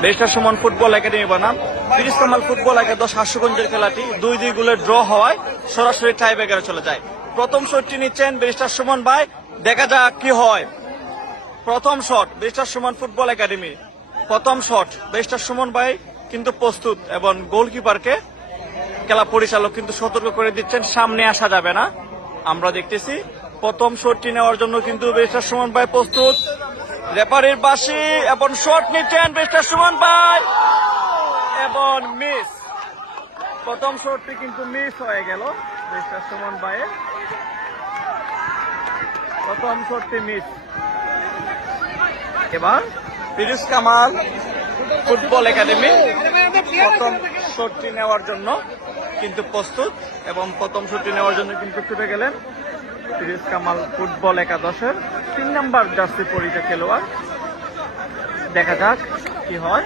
Barrister Suman football academy বনাম ফিরিজ Kamal football একাদশ 700 খেলাটি 2-2 গোলে ড্র হওয়ায় সরাসরি টাই ব্রেকারে চলে যায়। প্রথম শটটি নিচ্ছেন ব্যারিস্টার সুমন ভাই, দেখা যাক কি হয়। প্রথম shot barrister Suman football academy, প্রথম শট ব্যারিস্টার সুমন ভাই কিন্তু প্রস্তুত এবং গোলকিপারকে খেলা পরিচালক কিন্তু সতর্ক করে দিচ্ছেন সামনে আসা যাবে না। আমরা দেখতেছি প্রথম শটটি নেওয়ার জন্য কিন্তু ব্যারিস্টার সুমন ভাই প্রস্তুত। রেফারির বাঁশি এবং শট নিচ্ছেন ব্যারিস্টার সুমন ভাই এবং মিস। প্রথম শটটি কিন্তু মিস হয়ে গেল ব্যারিস্টার সুমন ভাইয়ের, প্রথম শটটি মিস। এবার ফিরিজ কামাল ফুটবল একাডেমি প্রথম শটটি নেওয়ার জন্য কিন্তু প্রস্তুত এবং প্রথম শটটি নেওয়ার জন্য কিন্তু ছুটে গেলেন ফিরিজ কামাল ফুটবল একাদশের 3 নম্বর জার্সি পরিহিত খেলোয়াড়। দেখা যাক কি হয়।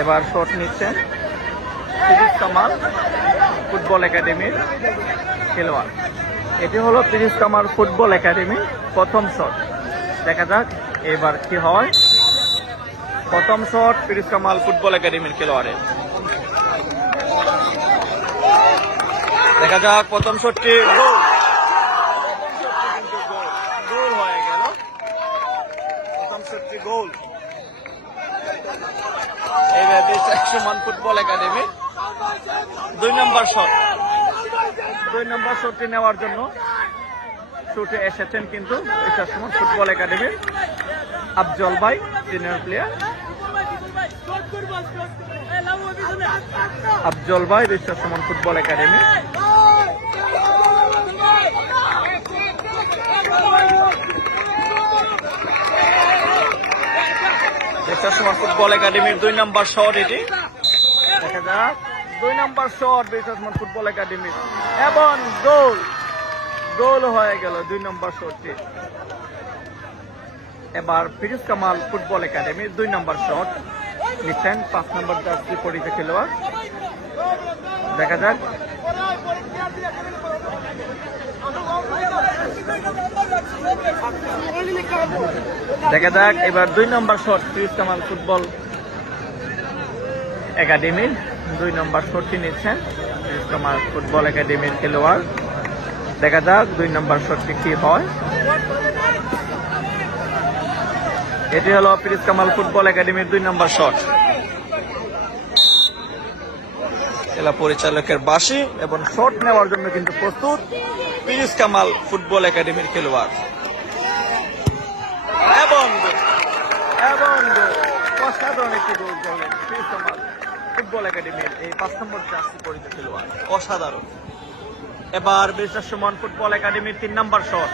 এবার শট নিচ্ছেন ফিরিজ কামাল ফুটবল একাডেমির খেলোয়াড়। এটি হলো ফিরিজ কামাল ফুটবল একাডেমির প্রথম শট। দেখা যাক এবার কি হয়। প্রথম শট ফিরিজ কামাল ফুটবল একাডেমির খেলোয়াড়ের। দেখা যাক প্রথম শটটি গোল, গোল হয়ে গেল। প্রথম শটটি গোল। এবার ব্যারিস্টার সুমন ফুটবল একাডেমি 2 নম্বর শট। 2 নম্বর শটটি নেওয়ার জন্য শুটে এসেছেন কিন্তু ব্যারিস্টার সুমন ফুটবল একাডেমির আফজল ভাই, সিনিয়র প্লেয়ার আফজল ভাই barrister Suman football academy. Barrister Suman football একাডেমির 2 নম্বর শট এটি। দেখা যাক 2 নম্বর শট ব্যারিস্টার সুমন ফুটবল একাডেমির এবং গোল, গোল হয়ে গেল 2 নম্বর শটটি। এবার ফিরিজ কামাল ফুটবল একাডেমির 2 নম্বর শট নিচ্ছেন 5 নম্বর জার্সি পরিহিত খেলোয়াড়। দেখা যাক এবার 2 নম্বর শট ফিরিজ কামাল ফুটবল একাডেমির 2 নম্বর শটটি নিচ্ছেন ফিরিজ কামাল ফুটবল একাডেমির খেলোয়াড়। দেখা যাক 2 নম্বর শটটি কি হয়। এটি হলো ফিরিজ কামাল ফুটবল একাডেমির 2 নম্বর শট। খেলা পরিচালকের বাঁশি এবং শট নেওয়ার জন্য কিন্তু প্রস্তুত ফিরিজ কামাল ফুটবল একাডেমির খেলোয়াড় এবং অসাধারণ একটি গোল করলেন ফিরিজ কামাল ফুটবল একাডেমির এই 5 নম্বর জার্সি পরিহিত খেলোয়াড়, অসাধারণ। এবার ব্যারিস্টার সুমন ফুটবল একাডেমির 3 নম্বর শট।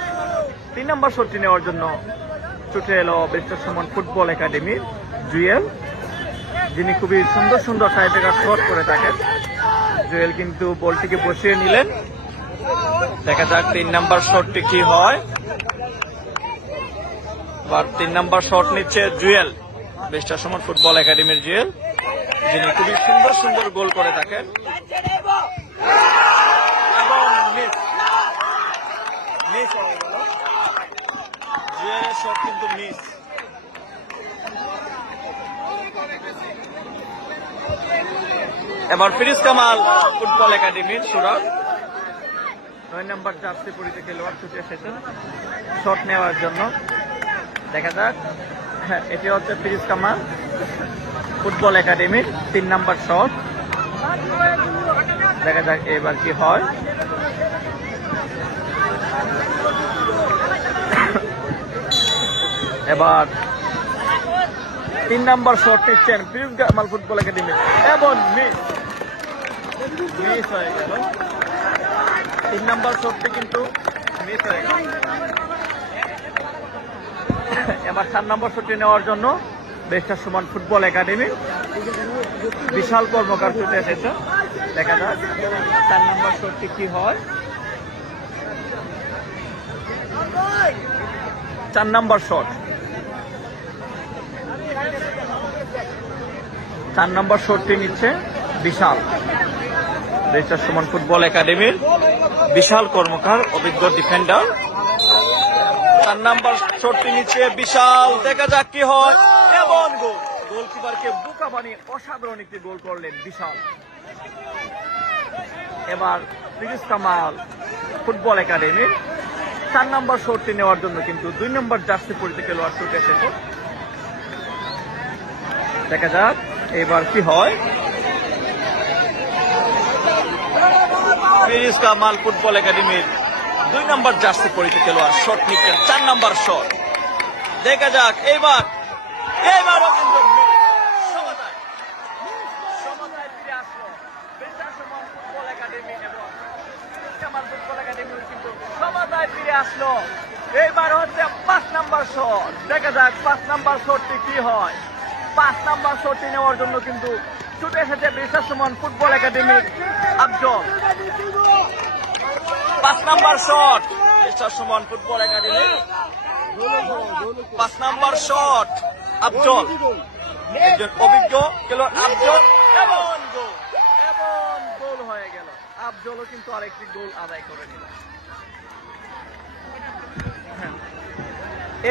3 নম্বর শটটি নেওয়ার জন্য ছুটে এলো ব্যারিস্টার সুমন ফুটবল একাডেমির জুয়েল, যিনি খুবই সুন্দর সুন্দর টাইপের শট করে থাকেন। জুয়েল কিন্তু বলটিকে বসিয়ে নিলেন। দেখা যাক 3 নম্বর শটটি কি হয়। এবার 3 নম্বর শট নিচ্ছে জুয়েল, ব্যারিস্টার সুমন ফুটবল একাডেমির জুয়েল, যিনি খুবই সুন্দর সুন্দর গোল করে থাকেন। মিস হয়ে গেল জুয়েলের শট কিন্তু মিস। এবার ফিরিজ কামাল ফুটবল একাডেমির সুরাগ 9 নম্বর জার্সি পরিহিত খেলোয়াড় ছুটে এসেছেন শট নেওয়ার জন্য। দেখা যাক, হ্যাঁ এটি হচ্ছে ফিরিজ কামাল ফুটবল একাডেমির 3 নম্বর শট। দেখা যাক এবার কি হয়। এবার 3 নম্বর শট নিচ্ছেন ফিরিজ কামাল ফুটবল একাডেমি এবং মিস হয়ে গেল। 3 নম্বর শটটি কিন্তু মিস হয়ে গেল। এবার 4 নম্বর শটটি নেওয়ার জন্য ব্যারিস্টার সুমন ফুটবল একাডেমি বিশাল কর্মকার ছুটে এসেছে। দেখা যাক 4 নম্বর শটটি কি হয়। 4 নম্বর শট, 4 নম্বর শটটি নিচ্ছে বিশাল, ব্যারিস্টার সুমন ফুটবল একাডেমির বিশাল কর্মকার অভিজ্ঞ ডিফেন্ডার 4 নাম্বার শটটি নিচে বিশাল, দেখা যাক কি হয়। এবং গোল, গোলকিপারকে বোকা বানিয়ে অসাধারণ একটি গোল করলেন বিশাল। এবার ফিরোজ কামাল ফুটবল একাডেমির 4 নাম্বার শটটি নেওয়ার জন্য কিন্তু 2 নম্বর জার্সি পরিতে খেলোয়াড় ছুটে এসেছে। দেখা যাক এবার কি হয়। ফিরোজ কামাল ফুটবল একাডেমির 2 নম্বর জার্সি পরিতে খেলোয়াড় শট নিচ্ছেন, 4 নম্বর শট। দেখা যাক এবারও কিন্তু সমতায় ফিরে আসলো বেতার সমান ফুটবল একাডেমি এবং কামাল ফুটবল একাডেমি কিন্তু সমতায় ফিরে আসলো। এইবার হচ্ছে 5 নম্বর শট। দেখা যাক 5 নম্বর শটটি কি হয়। 5 নম্বর শটটি নেওয়ার জন্য কিন্তু ছুটে এসেছে বেতার সমান ফুটবল একাডেমির আফজল। 5 নম্বর শট বেতার সমান ফুটবল একাডেমি, 5 নম্বর শট আফজল, একজন অভিজ্ঞ খেলোয়াড় আফজল এবং গোল হয়ে গেল। আফজলও কিন্তু আরেকটি গোল আদায় করে নিল।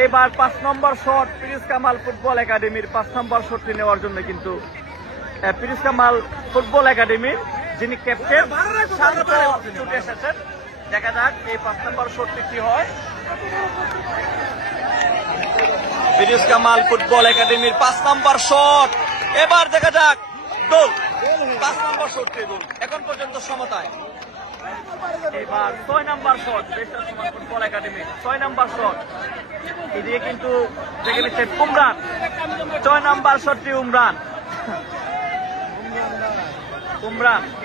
এবার 5 নম্বর শট ফিরোজ কামাল ফুটবল একাডেমির 5 নম্বর শটটি নেওয়ার জন্য কিন্তু ফিরোজ কামাল ফুটবল একাডেমির যিনি ক্যাপ্টেন শান্ত ছুটে এসেছেন। দেখা যাক এই 5 নম্বর শটটি কি হয়। ফিরোজ কামাল ফুটবল একাডেমির 5 নম্বর শট, এবার দেখা যাক গোল। 5 নম্বর শটটি গোল, এখন পর্যন্ত সমতায়। এবার 6 নম্বর শট বেতার সমান ফুটবল একাডেমির 6 নম্বর শট, এদিকে কিন্তু দেখে নিচ্ছে উমরান। 6 নম্বর শটটি উমরান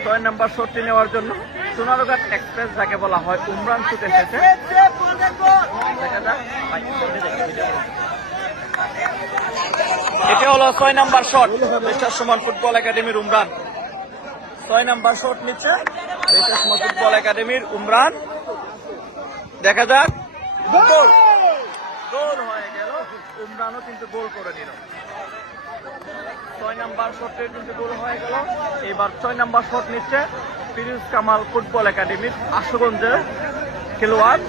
6 নম্বর শটটি নেওয়ার জন্য সোনারঘাট এক্সপ্রেস যাকে বলা হয় উমরান ছুটে এসেছে। এটা হলো 6 নম্বর শট বেতার সমান ফুটবল একাডেমির উমরান। 6 নম্বর শট নিচ্ছে বেতার সমান ফুটবল একাডেমির উমরান। দেখা যাক গোল হয়ে গেল। উমরানও কিন্তু গোল করে নিল। 6 নম্বর শটে কিন্তু গোল হয়ে গেল। এবার 6 নম্বর শট নিচ্ছে ফিরোজ কামাল ফুটবল একাডেমির আশুগঞ্জের খেলোয়াড়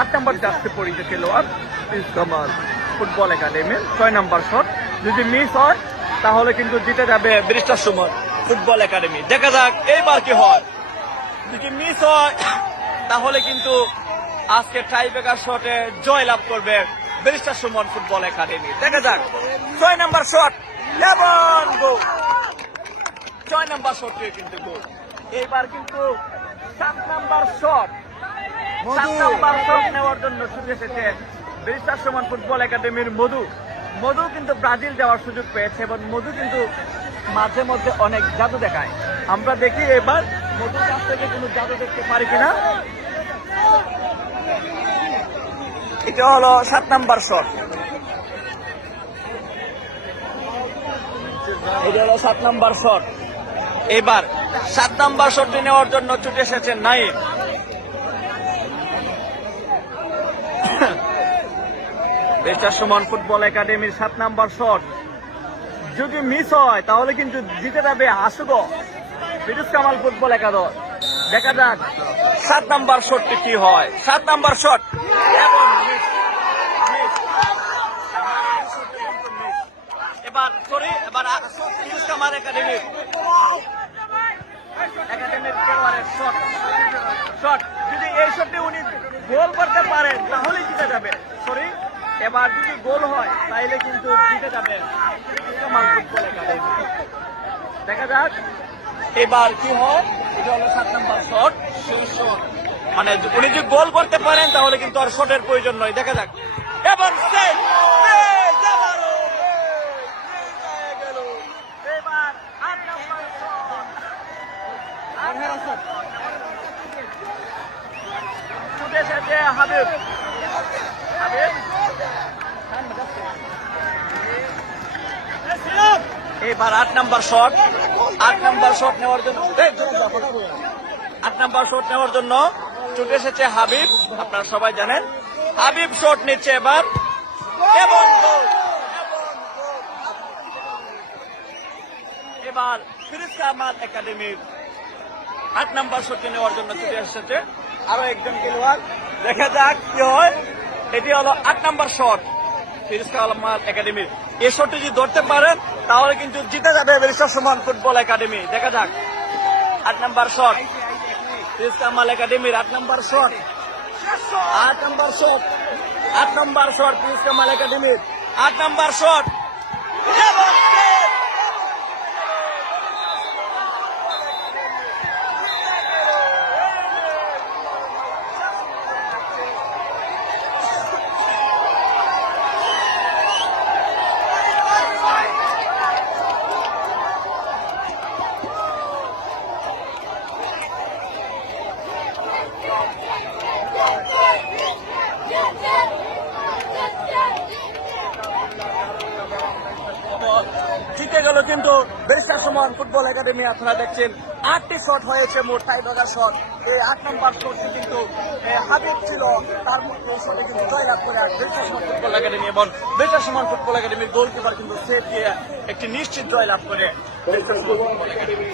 8 নম্বর জার্সি পরিতে খেলোয়াড় ফিরোজ কামাল ফুটবল একাডেমির 6 নম্বর শট। যদি মিস হয় তাহলে কিন্তু জিতে যাবে ব্যারিস্টার সুমন ফুটবল একাডেমি। দেখা যাক এইবার কি হয়। যদি মিস হয় তাহলে কিন্তু আজকে টাইব্রেকার শটে জয় লাভ করবে ব্যারিস্টার সুমন ফুটবল একাডেমি। দেখা যাক 6 নম্বর শট এবং গোল। 6 নম্বর শটে কিন্তু গোল। এইবার কিন্তু 7 নম্বর শট নেওয়ার জন্য ছুটে এসেছে ব্যারিস্টার সুমন ফুটবল একাডেমির মধু কিন্তু ব্রাজিল যাওয়ার সুযোগ পেয়েছে এবং মধু কিন্তু মাঝে মধ্যে অনেক জাদু দেখায়। আমরা দেখি এবার মধুর কাছ থেকে কোনো জাদু দেখতে পারি কিনা। এটা হলো 7 নম্বর শট। এটা হলো 7 নম্বর শট। এবার 7 নম্বর শটটি নেওয়ার জন্য ছুটে এসেছে নাইম। বেতার সমান ফুটবল একাডেমির 7 নম্বর শট যদি মিস হয় তাহলে কিন্তু জিতে যাবে আশুগঞ্জ ফিরোজ কামাল ফুটবল একাদশ। দেখা যাক 7 নম্বর শটটি কি হয়। 7 নম্বর শট এবং এবার ফিরোজ কামাল একাডেমির খেলোয়াড়ের শট যদি এই শটটি উনি গোল করতে পারেন তাহলে জিতে যাবে। এবার যদি গোল হয় তাইলে কিন্তু জিতে যাবে কামাল ফুটবল একাডেমি। দেখা যাক এবার কি হয়। এটা হলো 7 নম্বর শট। মানে উনি যদি গোল করতে পারেন তাহলে কিন্তু আর শটের প্রয়োজন নয়। দেখা যাক এবার এবার 8 নম্বর শট ছুটে এসেছে হাবিব। এবার 8 নম্বর শট। 8 নম্বর শট নেওয়ার জন্য 8 নম্বর শট নেওয়ার জন্য ছুটে এসেছে হাবিব। আপনারা সবাই জানেন হাবিব শট নিচ্ছে এবার এবং এবার ফিরোজ কামাল একাডেমির 8 নম্বর শটটি নেওয়ার জন্য ছুটে এসেছে আরো একজন খেলোয়াড়। দেখা যাক কি হয়। এটি হলো 8 নম্বর শট ফিরোজ কামাল একাডেমির। এই শটটি যদি ধরতে পারেন তাহলে কিন্তু জিতে যাবে ব্যারিস্টার সুমন ফুটবল একাডেমি। দেখা যাক 8 নম্বর শট ফিরোজ কামাল একাডেমির। 8 নম্বর শট, 8 নম্বর শট, 8 নম্বর শট ফিরোজ কামাল একাডেমির। 8 নম্বর শট, জিতে গেল কিন্তু ব্যারিস্টার সুমন ফুটবল একাডেমি। আপনারা দেখছেন 8টি শট হয়েছে মোট, টাই ব্রেকার শট। এই 8 নম্বর শটটি কিন্তু হাবিব ছিল, তার মধ্যে এই শটে কিন্তু জয়লাভ করে ব্যারিস্টার সুমন ফুটবল একাডেমি এবং ব্যারিস্টার সুমন ফুটবল একাডেমির গোলকিপার কিন্তু সেভ দিয়ে একটি নিশ্চিত জয়লাভ করে ব্যারিস্টার সুমন ফুটবল একাডেমি।